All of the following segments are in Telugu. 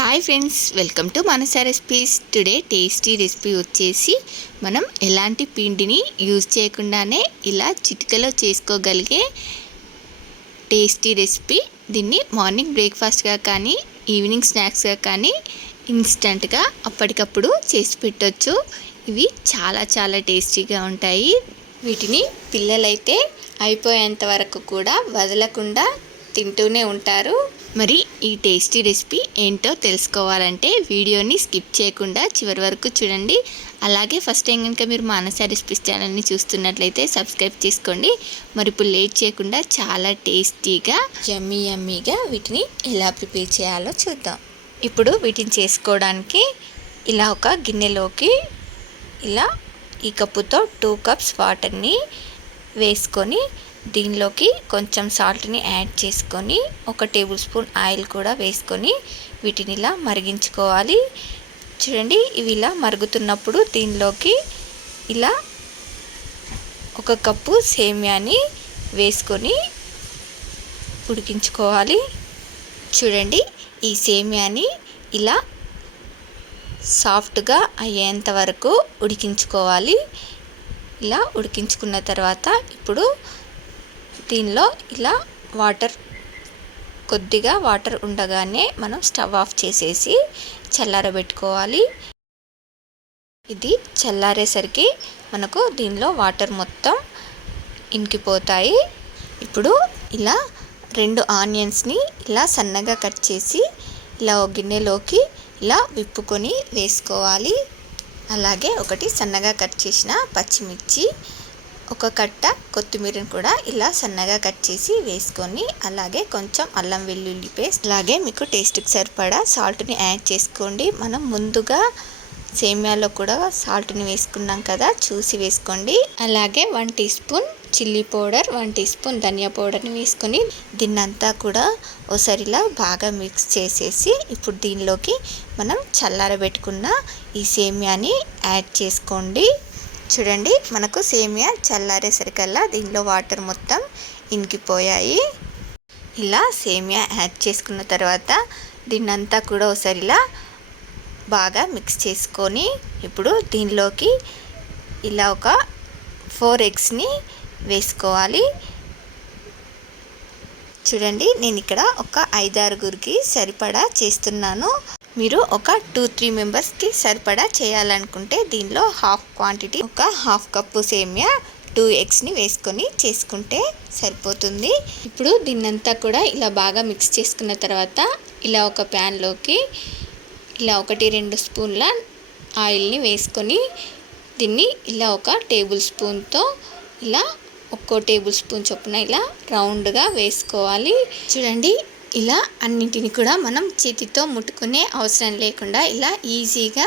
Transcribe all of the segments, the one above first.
హాయ్ ఫ్రెండ్స్, వెల్కమ్ టు మనస రెసిపీస్. టుడే టేస్టీ రెసిపీ వచ్చేసి మనం ఎలాంటి పిండిని యూజ్ చేయకుండానే ఇలా చిటికలో చేసుకోగలిగే టేస్టీ రెసిపీ. దీన్ని మార్నింగ్ బ్రేక్ఫాస్ట్గా కానీ ఈవినింగ్ స్నాక్స్గా కానీ ఇన్స్టంట్గా అప్పటికప్పుడు చేసి పెట్టవచ్చు. ఇవి చాలా చాలా టేస్టీగా ఉంటాయి. వీటిని పిల్లలైతే అయిపోయేంత వరకు కూడా వదలకుండా తింటూనే ఉంటారు. మరి ఈ టేస్టీ రెసిపీ ఏంటో తెలుసుకోవాలంటే వీడియోని స్కిప్ చేయకుండా చివరి వరకు చూడండి. అలాగే ఫస్ట్ టైం కనుక మీరు మానస రెసిపీస్ ఛానల్ని చూస్తున్నట్లయితే సబ్స్క్రైబ్ చేసుకోండి. మరి ఇప్పుడు లేట్ చేయకుండా చాలా టేస్టీగా యమ్మీగా వీటిని ఎలా ప్రిపేర్ చేయాలో చూద్దాం. ఇప్పుడు వీటిని చేసుకోవడానికి ఇలా ఒక గిన్నెలోకి ఇలా ఈ కప్పుతో 2 కప్స్ వాటర్ని వేసుకొని దీనిలోకి కొంచెం సాల్ట్ని యాడ్ చేసుకొని 1 టేబుల్ స్పూన్ ఆయిల్ కూడా వేసుకొని వీటిని ఇలా మరిగించుకోవాలి. చూడండి, ఇవి ఇలా మరుగుతున్నప్పుడు దీనిలోకి ఇలా 1 కప్పు సేమ్యాని వేసుకొని ఉడికించుకోవాలి. చూడండి, ఈ సేమ్యాని ఇలా సాఫ్ట్గా అయ్యేంత వరకు ఉడికించుకోవాలి. ఇలా ఉడికించుకున్న తర్వాత ఇప్పుడు దీనిలో ఇలా కొద్దిగా వాటర్ ఉండగానే మనం స్టవ్ ఆఫ్ చేసేసి చల్లారబెట్టుకోవాలి. ఇది చల్లారేసరికి మనకు దీనిలో వాటర్ మొత్తం ఇంకిపోతాయి. ఇప్పుడు ఇలా 2 ఆనియన్స్ని ఇలా సన్నగా కట్ చేసి ఇలా ఒక గిన్నెలోకి ఇలా విప్పుకొని వేసుకోవాలి. అలాగే 1 సన్నగా కట్ చేసిన పచ్చిమిర్చి, 1 కట్ట కొత్తిమీరని కూడా ఇలా సన్నగా కట్ చేసి వేసుకొని అలాగే కొంచెం అల్లం వెల్లుల్లి పేస్ట్, అలాగే మీకు టేస్ట్కి సరిపడా సాల్ట్ని యాడ్ చేసుకోండి. మనం ముందుగా సేమ్యాలో కూడా సాల్ట్ని వేసుకున్నాం కదా, చూసి వేసుకోండి. అలాగే 1 teaspoon chilli powder, 1 teaspoon ధనియా పౌడర్ని వేసుకొని దీన్నంతా కూడా ఒకసారిలా బాగా మిక్స్ చేసేసి ఇప్పుడు దీనిలోకి మనం చల్లారబెట్టుకున్న ఈ సేమ్యాని యాడ్ చేసుకోండి. చూడండి, మనకు సేమియా చల్లారేసరికల్లా దీనిలో వాటర్ మొత్తం ఇంకిపోయాయి. ఇలా సేమియా యాడ్ చేసుకున్న తర్వాత దీన్నంతా కూడా ఒకసారిలా బాగా మిక్స్ చేసుకొని ఇప్పుడు దీనిలోకి ఇలా ఒక 4 ఎగ్స్ని వేసుకోవాలి. చూడండి, నేను ఇక్కడ ఒక 5-6 సరిపడా చేస్తున్నాను. మీరు ఒక 2-3 మెంబర్స్కి సరిపడా చేయాలనుకుంటే దీనిలో హాఫ్ క్వాంటిటీ ఒక హాఫ్ కప్పు సేమియా 2 ఎగ్స్ని వేసుకొని చేసుకుంటే సరిపోతుంది. ఇప్పుడు దీన్నంతా కూడా ఇలా బాగా మిక్స్ చేసుకున్న తర్వాత ఇలా ఒక ప్యాన్లోకి ఇలా 1-2 స్పూన్ల ఆయిల్ని వేసుకొని దీన్ని ఇలా 1 టేబుల్ స్పూన్తో ఇలా 1 టేబుల్ స్పూన్ చొప్పున ఇలా రౌండ్గా వేసుకోవాలి. చూడండి, ఇలా అన్నింటిని కూడా మనం చేతితో ముట్టుకునే అవసరం లేకుండా ఇలా ఈజీగా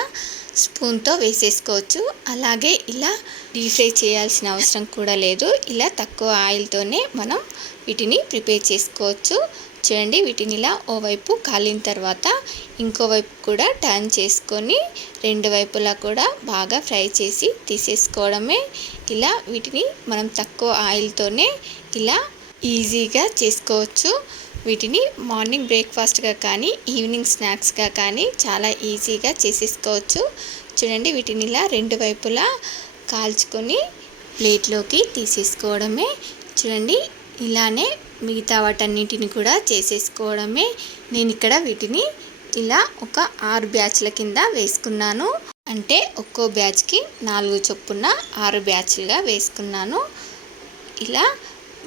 స్పూన్తో వేసేసుకోవచ్చు. అలాగే ఇలా డీప్ ఫ్రై చేయాల్సిన అవసరం కూడా లేదు. ఇలా తక్కువ ఆయిల్తోనే మనం వీటిని ప్రిపేర్ చేసుకోవచ్చు. చూడండి, వీటిని ఇలా ఓవైపు కాలిన తర్వాత ఇంకో వైపు కూడా టర్న్ చేసుకొని 2 వైపులా కూడా బాగా ఫ్రై చేసి తీసేసుకోవడమే. ఇలా వీటిని మనం తక్కువ ఆయిల్తోనే ఇలా ఈజీగా చేసుకోవచ్చు. వీటిని మార్నింగ్ బ్రేక్ఫాస్ట్గా కానీ ఈవినింగ్ స్నాక్స్గా కానీ చాలా ఈజీగా చేసేసుకోవచ్చు. చూడండి, వీటిని ఇలా 2 వైపులా కాల్చుకొని ప్లేట్లోకి తీసేసుకోవడమే. చూడండి, ఇలానే మిగతా వాటన్నిటిని కూడా చేసేసుకోవడమే. నేను ఇక్కడ వీటిని ఇలా ఒక 6 బ్యాచ్ల కింద వేసుకున్నాను. అంటే ఒక్కో బ్యాచ్కి 4 చొప్పున 6 బ్యాచ్లుగా వేసుకున్నాను. ఇలా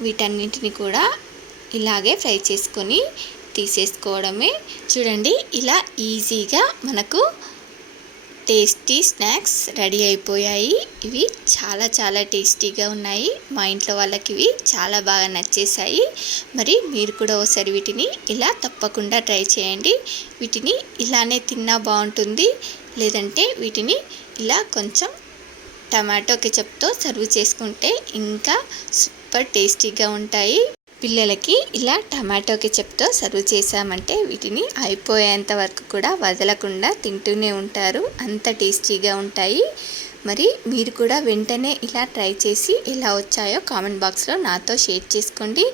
వీటన్నిటిని కూడా ఇలాగే ఫ్రై చేసుకొని తీసేసుకోవడమే. చూడండి, ఇలా ఈజీగా మనకు టేస్టీ స్నాక్స్ రెడీ అయిపోయాయి. ఇవి చాలా చాలా టేస్టీగా ఉన్నాయి. మా ఇంట్లో వాళ్ళకి ఇవి చాలా బాగా నచ్చేసాయి. మరి మీరు కూడా ఒకసారి వీటిని ఇలా తప్పకుండా ట్రై చేయండి. వీటిని ఇలానే తిన్నా బాగుంటుంది, లేదంటే వీటిని ఇలా కొంచెం టమాటో కెచప్తో సర్వ్ చేసుకుంటే ఇంకా సూపర్ టేస్టీగా ఉంటాయి. పిల్లలకి ఇలా టమాటో కెచప్తో సర్వ్ చేసామంటే వీటిని అయిపోయేంత వరకు కూడా వదలకుండా తింటూనే ఉంటారు. అంత టేస్టీగా ఉంటాయి. మరి మీరు కూడా వెంటనే ఇలా ట్రై చేసి ఎలా వచ్చాయో కామెంట్ బాక్స్లో నాతో షేర్ చేసుకోండి.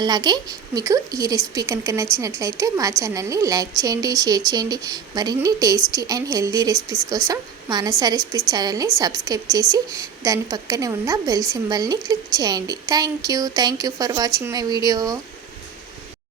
అలాగే మీకు ఈ రెసిపీ కనుక నచ్చినట్లయితే మా ఛానల్ని లైక్ చేయండి, షేర్ చేయండి. మరిన్ని టేస్టీ అండ్ హెల్దీ రెసిపీస్ కోసం మానస రెసిపీస్ ఛానల్ని సబ్స్క్రైబ్ చేసి దాని పక్కనే ఉన్న బెల్ సింబల్ని క్లిక్ చేయండి. Thank you for watching my video.